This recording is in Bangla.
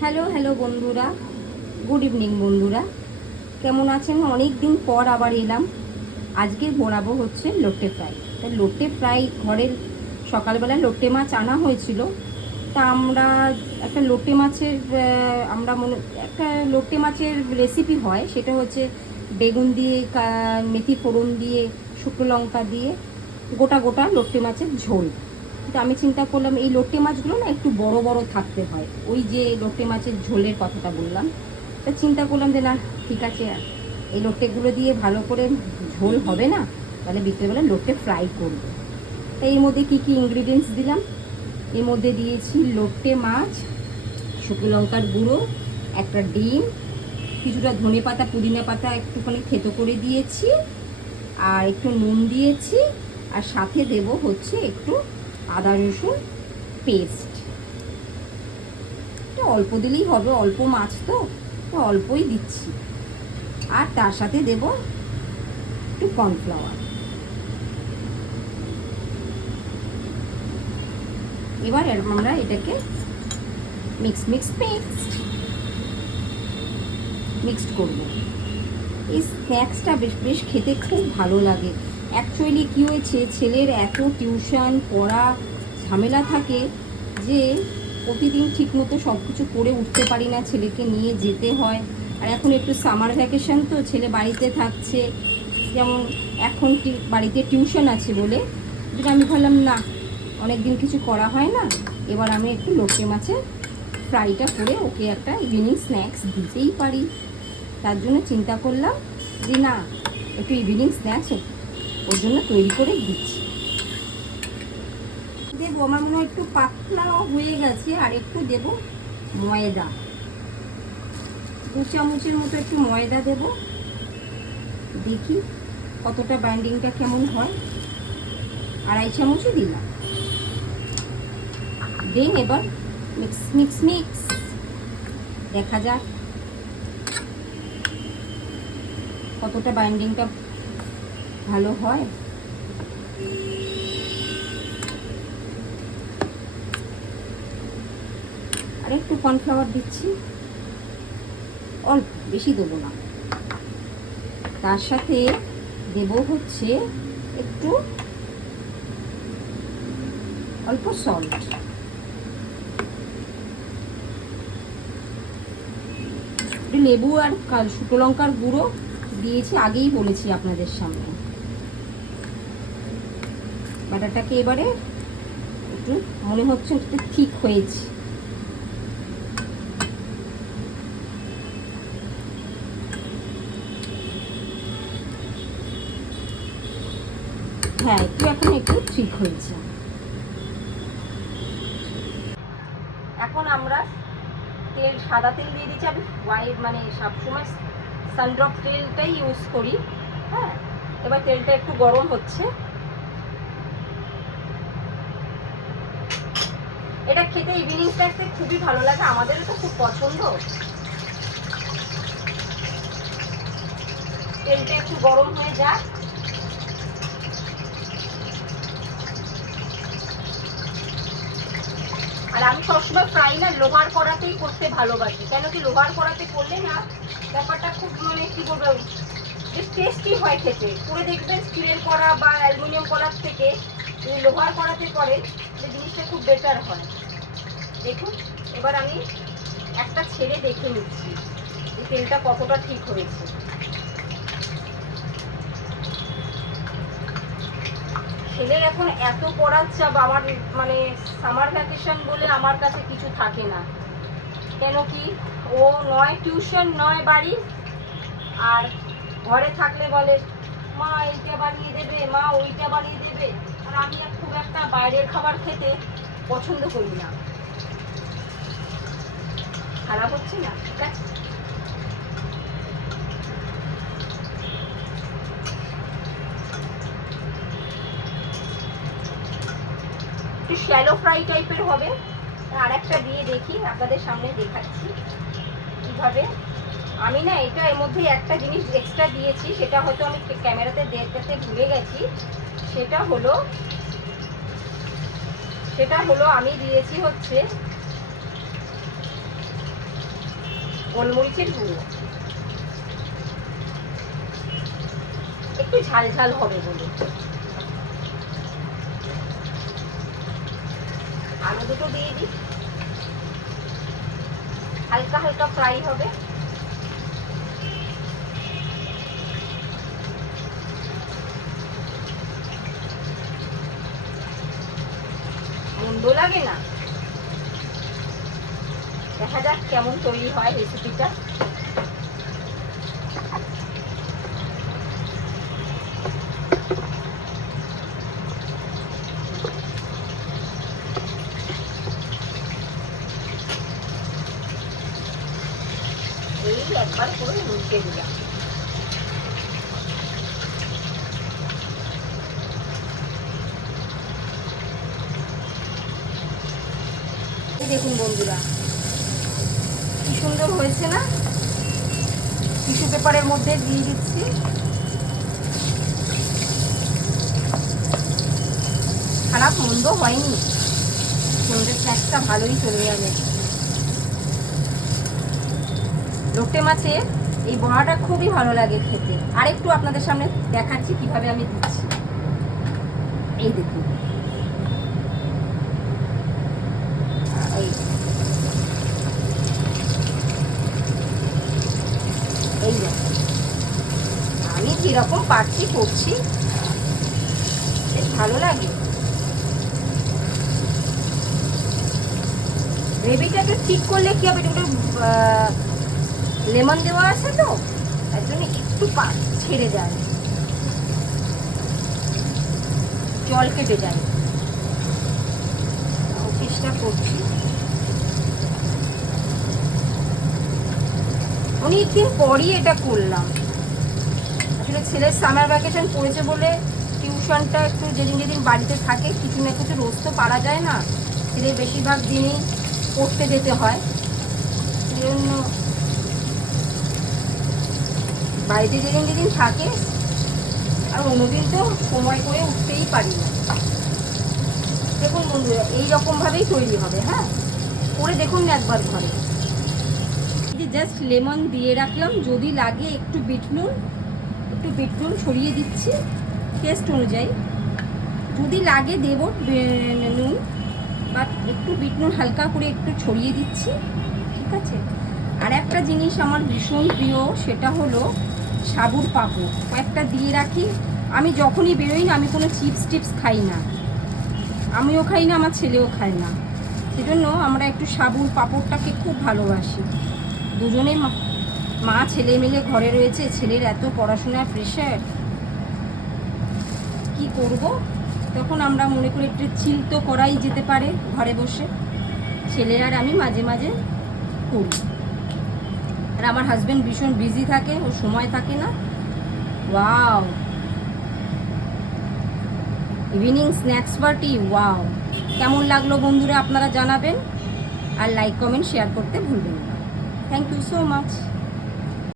হ্যালো হ্যালো বন্ধুরা, গুড ইভিনিং বন্ধুরা, কেমন আছেন? অনেক দিন পর আবার এলাম। আজকে বানাবো হচ্ছে লোটে ফ্রাই। তা লোটে ফ্রাই ঘরের সকালবেলা লোটে মাছ আনা হয়েছিল। তা আমরা একটা লোটে মাছের একটা লোটে মাছের রেসিপি হয়, সেটা হচ্ছে বেগুন দিয়ে মেথি ফোড়ন দিয়ে শুকনো লঙ্কা দিয়ে গোটা গোটা লোটে মাছের ঝোল। তো আমি চিন্তা করলাম এই লোটে মাছগুলো না একটু বড় বড় থাকতে হয়, ওই যে লোটে মাছের ঝোলের কথাটা বললাম। তা চিন্তা করলাম যে না, ঠিক আছে, এই লোটেগুলো দিয়ে ভালো করে ঝোল হবে না, তাহলে বিকেলবেলা লোটে ফ্রাই করব। তাই এর মধ্যে কী কী ইনগ্রিডিয়েন্টস দিলাম, এর মধ্যে দিয়েছি লোটে মাছ, শুকনো লঙ্কার গুঁড়ো, একটা ডিম, কিছুটা ধনে পাতা পুদিনা পাতা একটুখানি থেতো করে দিয়েছি, আর একটু নুন দিয়েছি, আর সাথে দেব হচ্ছে একটু আদা রসুন পেস্ট। এটা অল্প দিলেই হবে, অল্প মাছ তো অল্পই দিচ্ছি। আর তার সাথে দেব একটু কর্নফ্লাওয়ার। এবার আমরা এটাকে মিক্সড করব। এই স্ন্যাক্সটা বেশ খেতে খুব ভালো লাগে। অ্যাকচুয়ালি কী হয়েছে, ছেলের এত টিউশন পড়া ঝামেলা থাকে যে প্রতিদিন ঠিকমতো সব কিছু করে উঠতে পারি না, ছেলেকে নিয়ে যেতে হয়। আর এখন একটু সামার ভ্যাকেশন, তো ছেলে বাড়িতে থাকছে, যেমন এখন বাড়িতে টিউশন আছে বলে যেটা আমি ভাবলাম না, অনেক দিন কিছু করা হয় না, এবার আমি একটু লোটে মাছের ফ্রাইটা করে ওকে একটা ইভিনিং স্ন্যাক্স দিতেই পারি। তার জন্য চিন্তা করলাম যে না, একটু ইভিনিং স্ন্যাক্স ওর জন্য তৈরি করে দিচ্ছি। দেবো, আমার মনে হয় একটু পাতলা হয়ে গেছে, আর একটু দেব ময়দা, 2 চামচের মতো একটু ময়দা দেব। দেখি কতটা বাইন্ডিংটা কেমন হয়। 2.5 চামচই দিলাম। দেন এবার মিক্স দেখা যাক কতটা বাইন্ডিংটা ভালো হয়। আর একটু কর্নফ্লাওয়ার দিচ্ছি, অল্প, বেশি দেবো না। তার সাথে দেব হচ্ছে একটু অল্প সল্ট, লেবু আর শুকনো লঙ্কার গুঁড়ো দিয়েছি, আগেই বলেছি আপনাদের সামনে। বাটারটাকে এবারে একটু মনে হচ্ছে একটু ঠিক হয়েছে। হ্যাঁ, এখন একটু ঠিক হয়েছে। এখন আমরা সাদা তেল দিয়ে দিচ্ছি। আমি সবসময় সানড্রপ তেলটাই ইউজ করি। হ্যাঁ, এবার তেলটা একটু গরম হচ্ছে। এটা খেতে ইভিনিং স্ন্যাক্সে খুবই ভালো লাগে, আমাদেরও তো খুব পছন্দ। তেলটা একটু গরম হয়ে যায়। আর আমি সবসময় ফ্রাই না লোহার কড়াতেই করতে ভালোবাসি। কেন কি, লোহার কড়াতে করলে না ব্যাপারটা খুব কি বলবো, বেশ টেস্টি হয় খেতে। করে দেখবেন স্টিলের কড়া বা অ্যালুমিনিয়াম কড়ার থেকে লোহার কড়াতে করেন, যে জিনিসটা খুব বেটার হয়। দেখুন, এবার আমি একটা ছেড়ে দেখে নিচ্ছি যে তেলটা কতটা ঠিক হয়েছে। ছেলের এখন এত পড়ার চাপ, আমার সামার ভ্যাকেশন বলে আমার কাছে কিছু থাকে না। কেন কি, ও নয় টিউশন নয় বাড়ি, আর ঘরে থাকলে বলে মা এইটা বানিয়ে দেবে, মা ওইটা বানিয়ে দেবে। আর আমি আর খুব একটা বাইরের খাবার খেতে পছন্দ করি না। খারাপ হচ্ছে না? ঠিক আছে, একটু শ্যালো ফ্রাই টাইপের হবে। আর একটা দিয়ে দেখি, আপনাদের সামনে দেখাচ্ছি কিভাবে। আমি না এটা এর মধ্যে একটা জিনিস এক্সট্রা দিয়েছি, সেটা হয়তো আমি ক্যামেরাতে দেখাতে ভুলে গেছি। সেটা হলো আমি দিয়েছি হচ্ছে গোলমরিচের গুঁড়ো, একটু ঝাল ঝাল হবে বলে। আলু দুটো দিয়ে দিই, হালকা হালকা ফ্রাই হবে। মন্দ লাগে না, দেখা যাক কেমন তৈরি হয় রেসিপিটা। এই একবার করে উল্টে দিলাম। দেখুন বন্ধুরা, কি সুন্দর হয়েছে না? টিস্যু পেপারের মধ্যে দিয়ে দিচ্ছি। খারাপ মন্দ হয়নি, সন্ধ্যে স্ন্যাক্সটা ভালোই চলে যাবে। লোটে মাছের এই বড়াটা খুবই ভালো লাগে খেতে। আরেকটু আপনাদের সামনে দেখাচ্ছি কিভাবে আমি দিচ্ছি। এই দেখুন, এই আমি যেরকম পারছি করছি, বেশ ভালো লাগে। গ্রেভিটা একটু ঠিক করলে কি হবে, একটু লেমন দেওয়া আছে তো, তার জন্য একটু ছেড়ে যায়, জল কেটে যায়। চেষ্টা করছি। অনেকদিন পরই এটা করলাম। আসলে ছেলের সামার ভ্যাকেশন পড়েছে বলে টিউশনটা একটু যেদিন যেদিন বাড়িতে থাকে কিছু না কিছু রোজ তো পারা যায় না, ছেলের বেশিরভাগ দিনই পড়তে যেতে হয়। সেই জন্য বাড়িতে যেদিন যেদিন থাকে, আর অন্যদিন তো সময় করে উঠতেই পারি না। দেখুন বন্ধুরা, এইরকমভাবেই তৈরি হবে। হ্যাঁ, করে দেখুন না একবার ঘরে। এই যে জাস্ট লেমন দিয়ে রাখলাম, যদি লাগে একটু বিট নুন ছড়িয়ে দিচ্ছি টেস্ট অনুযায়ী। যদি লাগে দেব নুন, বাট একটু বিট নুন হালকা করে একটু ছড়িয়ে দিচ্ছি, ঠিক আছে। আর একটা জিনিস আমার ভীষণ প্রিয়, সেটা হলো সাবুর পাঁপড়। কয়েকটা দিয়ে রাখি। আমি যখনই বেরোই না, আমি কোনো চিপস টিপস খাই না, আমিও খাই না, আমার ছেলেও খায় না। সেজন্য আমরা একটু সাবুর পাঁপড়টাকে খুব ভালোবাসি। দুজনে মা ছেলে মিলে ঘরে রয়েছে। ছেলের এত পড়াশোনার প্রেশার, কি করব, তখন আমরা মনে করি একটু চিল তো করাই যেতে পারে ঘরে বসে। ছেলে আর আমি মাঝে মাঝে করি। আর আমার হাজব্যান্ড ভীষণ বিজি থাকে, ও সময় থাকে না। Wow, evening snacks party, wow. কেমন লাগলো বন্ধুরা আপনারা জানাবেন, আর লাইক কমেন্ট শেয়ার করতে ভুলবেন না। Thank you so much.